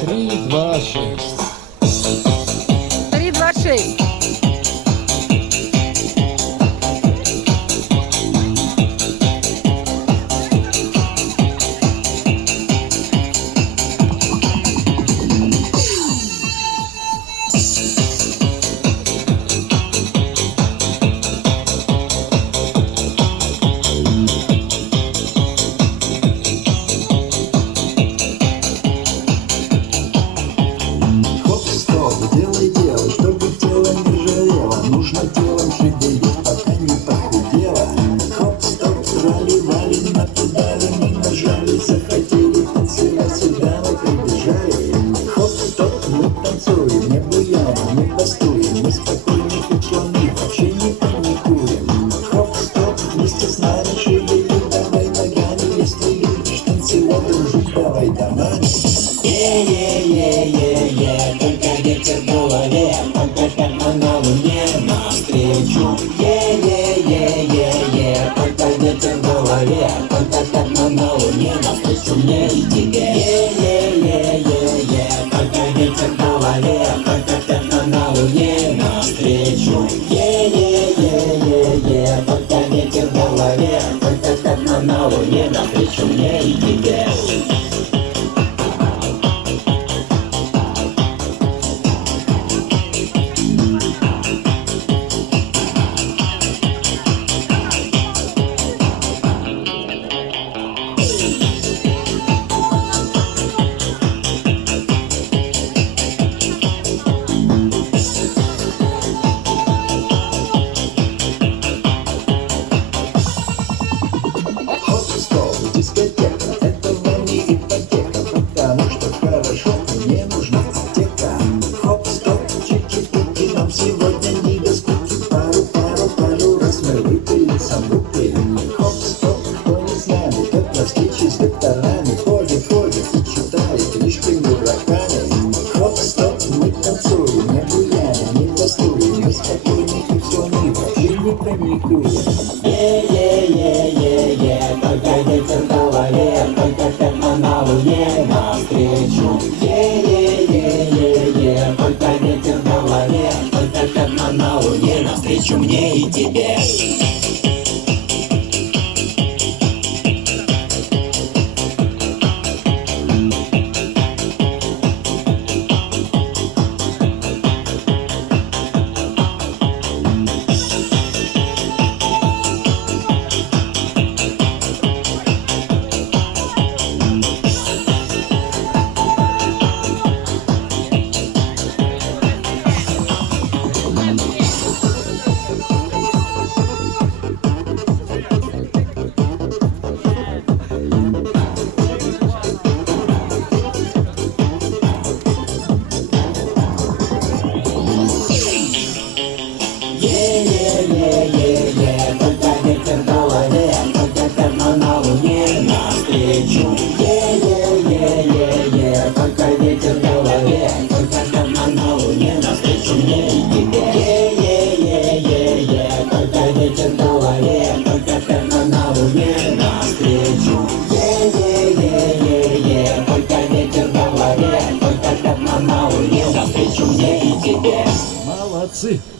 3, 2, 6. 3, 2, 6. Делай дело, чтобы тело не ржавело. Нужно телом шевелить, пока не похудело. Хоп, стоп, трали-вали, нападали, мы нажали, захотели танцевать, сюда мы прибежали. Хоп, стоп, мы танцуем, не буяним, не бастуем, мы спокойны, ученые, вообще не паникуем. Хоп, стоп, вместе с нами шевели, давай ногами, если любишь танцевать, дружить, давай домами. Е-е-е-е-е, только ветер в голове, только как на луне навстречу. Е-е-е-е-е, только ветер в голове, только как на луне навстречу мне и тебе. Е-е-е-е-е, только ветер в голове, только как на луне навстречу. Е-е-е-е-е, только ветер в голове, только как на луне навстречу мне и тебе. Дискотека, это вам не ипотека, потому что хорошо мне нужна аптека. Хоп, стоп, чики-пуки, нам сегодня не до скуки. Пару раз мы выпили, сам выпили. Хоп, стоп, кто не с нами, тот на встрече с докторами ходит и читает книжки дураками. Хоп, стоп, мы танцуем, не буяним, не бастуем, мы спокойны и все, мы вообще не паникуем. Е-е-е-е-е, только ветер в голове, только как на луне навстречу. Е-е-е-е-е, только ветер в голове, только как на луне навстречу мне и тебе. Е-е-е-е-е, только ветер в голове, только как на луне навстречу. Е-е-е-е-е, только ветер в голове, только как на луне навстречу мне и тебе. Е-е-е-е-е, только ветер в голове, только как на луне навстречу. Е-е-е-е-е, только ветер в голове, только как на луне навстречу мне и тебе. Молодцы!